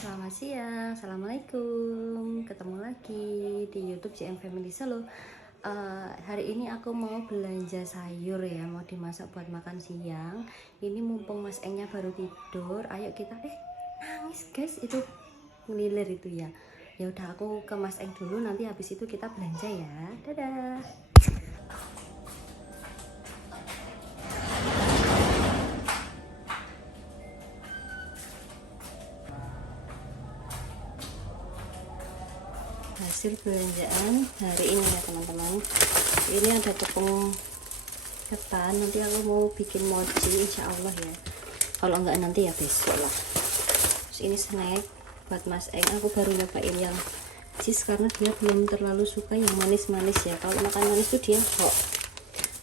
Selamat siang, assalamualaikum. Ketemu lagi di YouTube JM Family Solo. Hari ini aku mau belanja sayur ya, mau dimasak buat makan siang. Ini mumpung Mas Engnya baru tidur, ayo kita nangis guys, itu ngelilir itu ya. Ya udah aku ke Mas Eng dulu, nanti habis itu kita belanja ya. Dadah. Hasil belanjaan hari ini ya teman-teman. Ini ada tepung ketan, nanti aku mau bikin mochi insya Allah ya, kalau enggak nanti ya besok lah. Terus ini snack buat Mas Eng, aku baru nyobain yang cheese karena dia belum terlalu suka yang manis-manis ya, kalau makan manis tuh dia kok.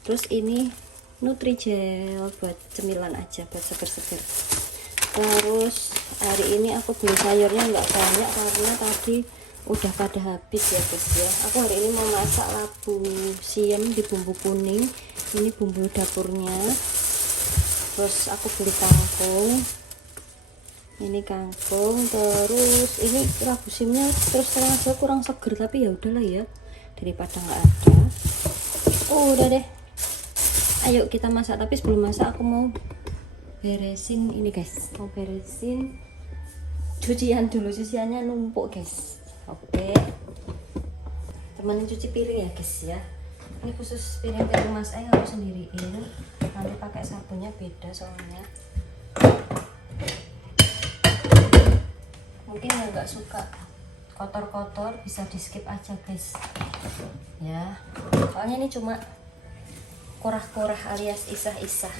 Terus ini Nutrijel buat cemilan aja, buat seger-seger. Terus hari ini aku beli sayurnya nggak banyak karena tadi udah pada habis ya guys ya. Aku hari ini mau masak labu siam di bumbu kuning, ini bumbu dapurnya. Terus aku beli kangkung, ini kangkung. Terus ini labu siamnya terus terang aja kurang seger, tapi ya udahlah ya, daripada nggak ada. Udah deh, ayo kita masak. Tapi sebelum masak aku mau beresin ini guys, mau beresin cucian dulu, cuciannya numpuk guys. Oke, temenin cuci piring ya guys ya. Ini khusus piring Mas Eng, aku sendiriin, nanti pakai sabunnya beda soalnya. Mungkin yang nggak suka kotor-kotor bisa di skip aja guys ya, soalnya ini cuma kurah-kurah alias isah-isah.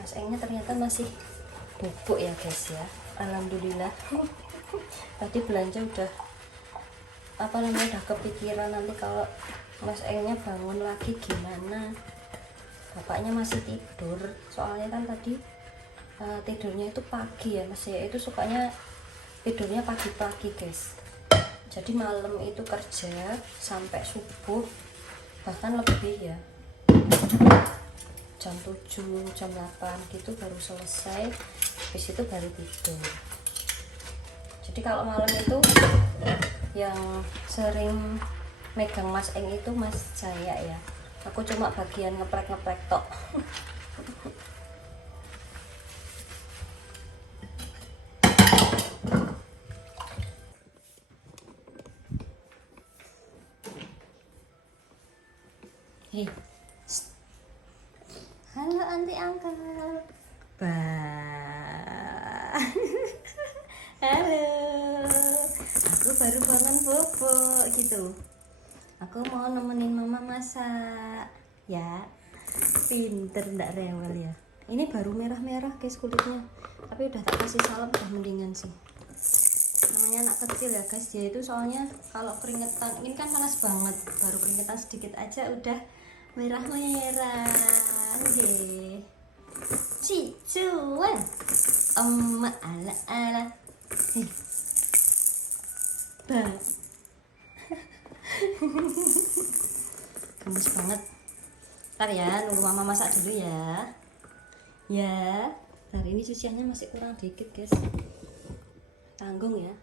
Mas Engnya ternyata masih bubuk ya guys ya, alhamdulillah. Tadi belanja udah udah kepikiran nanti kalau Mas Engnya bangun lagi gimana. Bapaknya masih tidur, soalnya kan tadi tidurnya itu pagi ya Mas ya, itu sukanya tidurnya pagi-pagi guys. Jadi malam itu kerja sampai subuh, bahkan lebih ya, jam 7, jam 8 gitu baru selesai, habis itu baru tidur. Jadi kalau malam itu yang sering megang Mas Eng itu Mas Jaya ya, aku cuma bagian ngeprek-ngeprek tok. Hei, halo anti angkat. Halo, aku baru bangun bobo gitu. Aku mau nemenin mama masak ya. Pinter ndak rewel ya. Ini baru merah-merah guys kulitnya, tapi udah tak kasih salam, udah mendingan sih. Namanya anak kecil ya guys, dia itu soalnya kalau keringetan, ini kan panas banget, baru keringetan sedikit aja udah merah-merah. Oke, cicuan emak ala-ala. Bah. Gemes banget. Ntar ya, nunggu mama masak dulu ya. Ya, hari ini cuciannya masih kurang dikit guys, tanggung ya.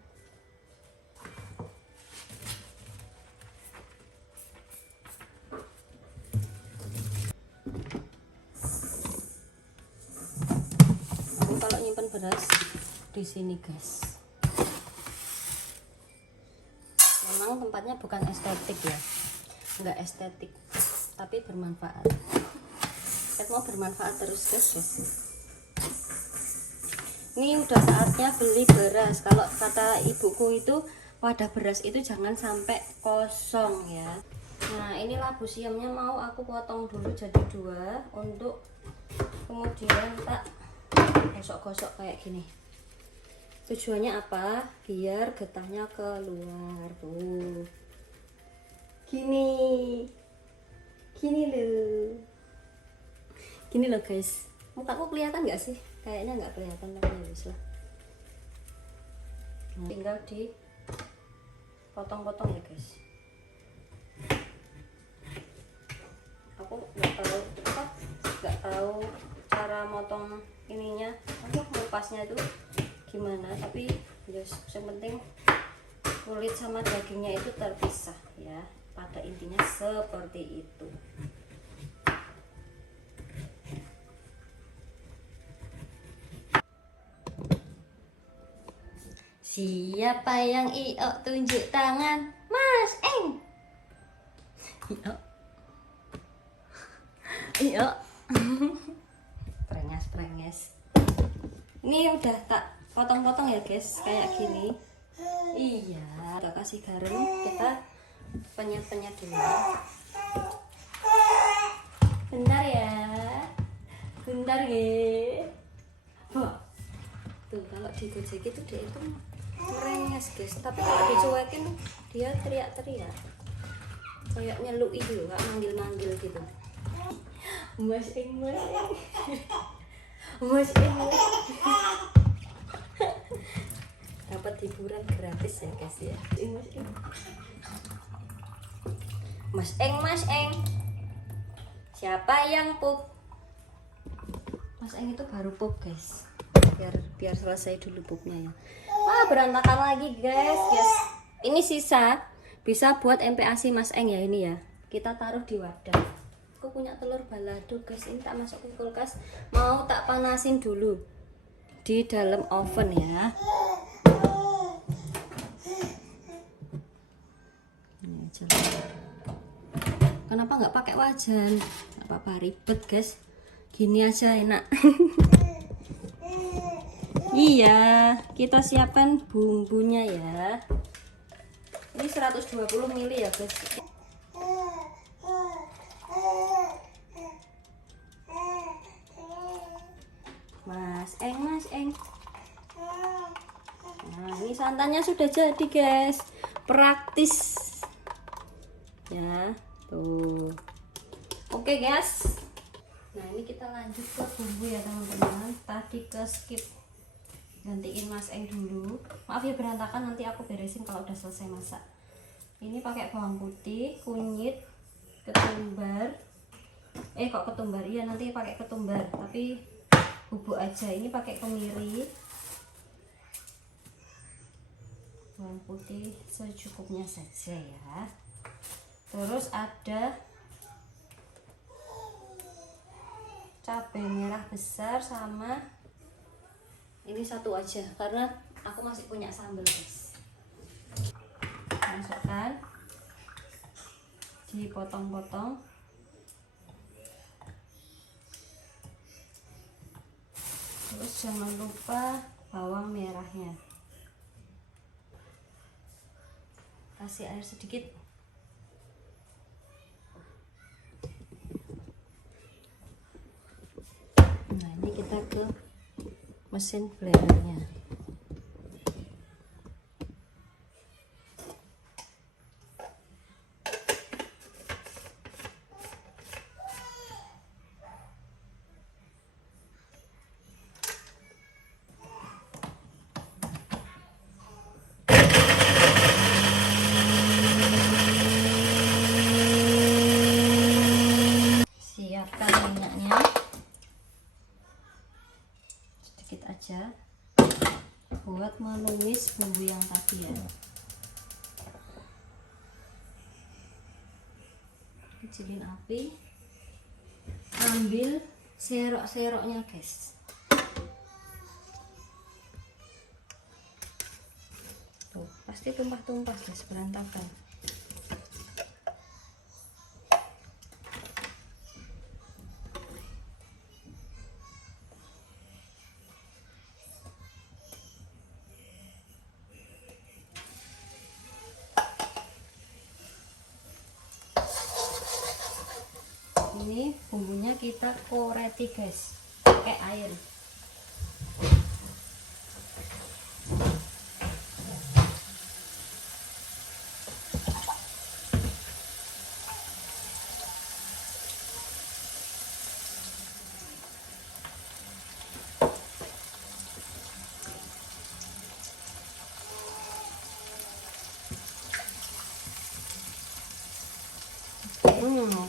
Aku kalau nyimpen beras di sini guys, memang tempatnya bukan estetik ya, nggak estetik, tapi bermanfaat. Saya mau bermanfaat terus guys. Ini udah saatnya beli beras. Kalau kata ibuku itu wadah beras itu jangan sampai kosong ya. Nah ini labu siamnya mau aku potong dulu jadi 2, untuk kemudian tak gosok-gosok kayak gini. Tujuannya apa? Biar getahnya keluar tuh. Gini loh. Gini loh guys. Mukaku kelihatan nggak sih? Kayaknya nggak kelihatan, tapi ya wis lah. Tinggal di potong-potong ya guys. Aku nggak tahu cara motong ininya, melupasnya itu gimana, tapi ya yang penting kulit sama dagingnya itu terpisah ya. Pada intinya seperti itu. Siapa yang iyo tunjuk tangan? Mas Eng. Iyo. Iyo. Prenges. Ini udah tak potong-potong ya guys, kayak gini. Iya, kita kasih garam, kita penyet-penyet dulu. Bentar ya. Bentar ya. Tuh kalau digojek itu dia itu merenges guys, tapi kalau dicuekin dia teriak-teriak kayak nyeluk itu, nggak manggil-manggil gitu. Mas Eng, Mas Eng. Mas Eng. Dapat hiburan gratis ya guys ya. Mas Eng. Mas Eng, Mas Eng. Siapa yang pup? Mas Eng itu baru pup guys. Biar selesai dulu pupnya ya. Wah, berantakan lagi guys. Ini sisa, bisa buat MPASI Mas Eng ya ini ya. Kita taruh di wadah. Aku punya telur balado guys, ini tak masuk ke kulkas. Mau tak panasin dulu di dalam oven ya. Ini aja. Kenapa nggak pakai wajan? Nggak apa-apa, ribet guys. Gini aja enak. Iya, kita siapkan bumbunya ya. Ini 120 ml ya guys. Mas Eng, Mas Eng. Nah, ini santannya sudah jadi guys. Praktis. Ya, tuh. Oke guys. Nah, ini kita lanjut ke bumbu ya teman-teman. Tadi ke skip, gantiin Mas Eng dulu. Maaf ya berantakan, nanti aku beresin kalau udah selesai masak. Ini pakai bawang putih, kunyit, ketumbar. Kok ketumbar? Iya, nanti pakai ketumbar, tapi bubuk aja. Ini pakai kemiri. Bawang putih secukupnya saja ya. Terus ada cabai merah besar, sama ini satu aja karena aku masih punya sambal guys. Masukkan, dipotong-potong. Terus jangan lupa bawang merahnya. Kasih air sedikit. Nah, ini kita ke mesin blendernya. Siapkan minyaknya sedikit aja buat menumis bumbu yang tadi ya. Kecilin api, ambil serok-seroknya guys. Tuh, pasti tumpah-tumpah guys, berantakan. Ini bumbunya kita koreti guys, pakai air.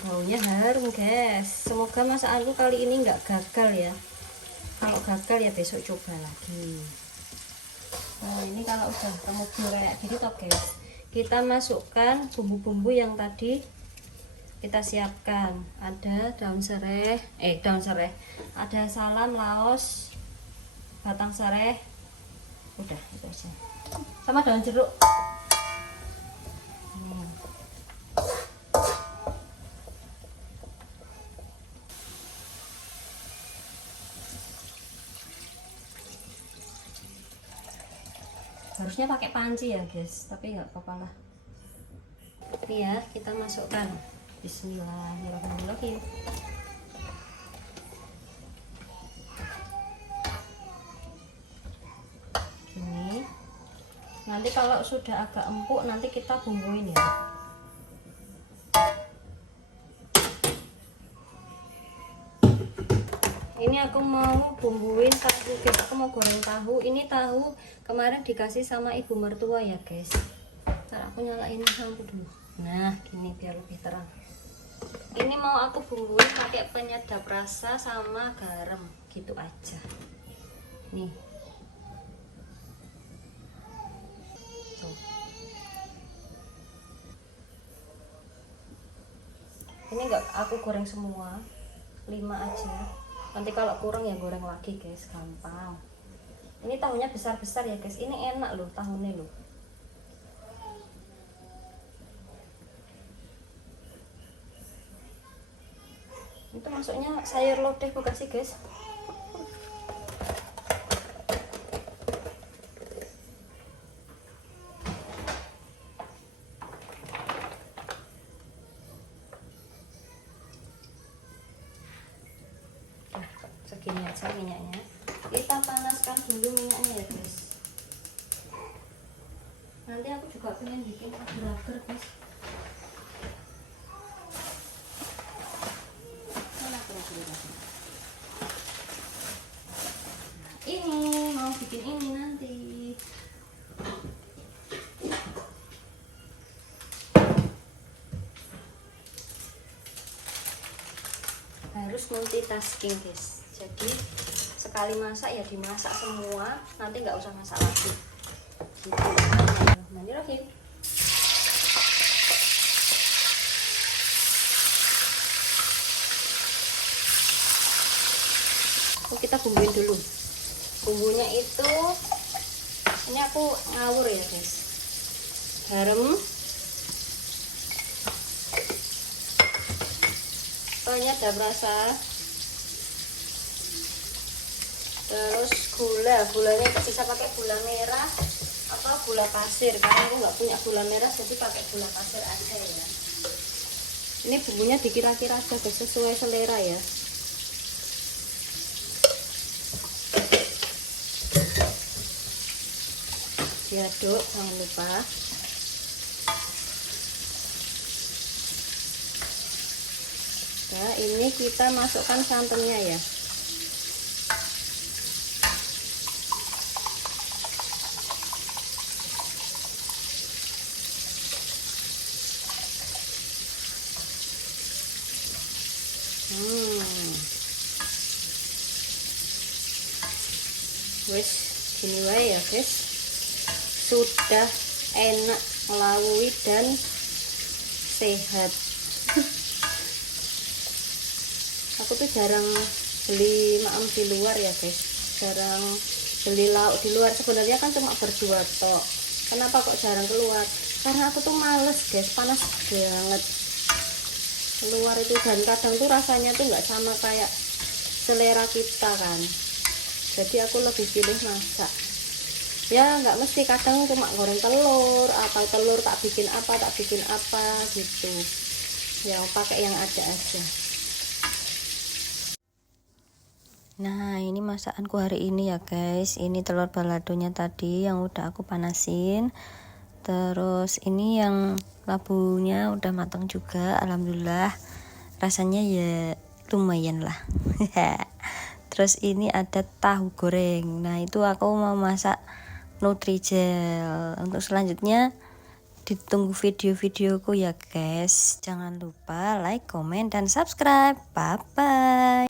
baunya harum guys. Semoga masakanku kali ini nggak gagal ya. Kalau gagal ya besok coba lagi. Nah ini kalau udah kemudian kayak gini toh guys, kita masukkan bumbu-bumbu yang tadi kita siapkan. Ada daun serai, ada salam, laos, batang serai, udah itu aja, sama daun jeruk. Harusnya pakai panci ya guys, tapi nggak apa-apa lah. Ini ya kita masukkan. Bismillahirrahmanirrahim. Gini. Nanti kalau sudah agak empuk nanti kita bumbuin ya. Ini aku mau bumbuin tahu guys, aku mau goreng tahu. Ini tahu kemarin dikasih sama ibu mertua ya guys. Ntar aku nyalain lampu dulu. Nah gini biar lebih terang. Ini mau aku bumbuin pakai penyedap rasa sama garam gitu aja. Nih. Tuh. Ini enggak aku goreng semua, 5 aja. Nanti kalau kurang ya goreng lagi guys, gampang. Ini tahunya besar-besar ya guys. Ini enak loh tahunya loh. Itu masuknya sayur lodeh bukan sih guys? Segini aja minyaknya. Kita panaskan dulu minyaknya ya guys. Nanti aku juga pengen bikin agar-agar guys. Ini mau bikin ini nanti. Harus multitasking guys. Jadi sekali masak ya dimasak semua, nanti nggak usah masak lagi. Gitu. Bismillahirrahmanirrahim. Kita bumbuin dulu. Bumbunya itu ini aku ngawur ya guys. Garam, penyedap rasa, terus gulanya bisa pakai gula merah atau gula pasir, karena aku nggak punya gula merah jadi pakai gula pasir aja ya. Ini bumbunya dikira-kira aja guys, sesuai selera ya. Diaduk jangan lupa. Nah ini kita masukkan santannya ya. Wes gini wae ya guys, sudah enak, melalui dan sehat. Aku tuh jarang beli maem di luar ya guys, jarang beli lauk di luar. Sebenarnya kan cuma berdua tok. Kenapa kok jarang keluar? Karena aku tuh males guys, panas banget keluar itu, dan kadang tuh rasanya tuh nggak sama kayak selera kita kan. Jadi aku lebih pilih masak. Ya nggak mesti, kadang cuma goreng telur atau telur tak bikin apa gitu. Ya pakai yang ada aja. Nah ini masakanku hari ini ya guys. Ini telur baladonya tadi yang udah aku panasin. Terus ini yang labunya udah matang juga, alhamdulillah. Rasanya ya lumayan lah. Terus ini ada tahu goreng. Nah itu aku mau masak Nutrijel. Untuk selanjutnya Ditunggu video-videoku ya guys. Jangan lupa like, comment, dan subscribe. Bye bye.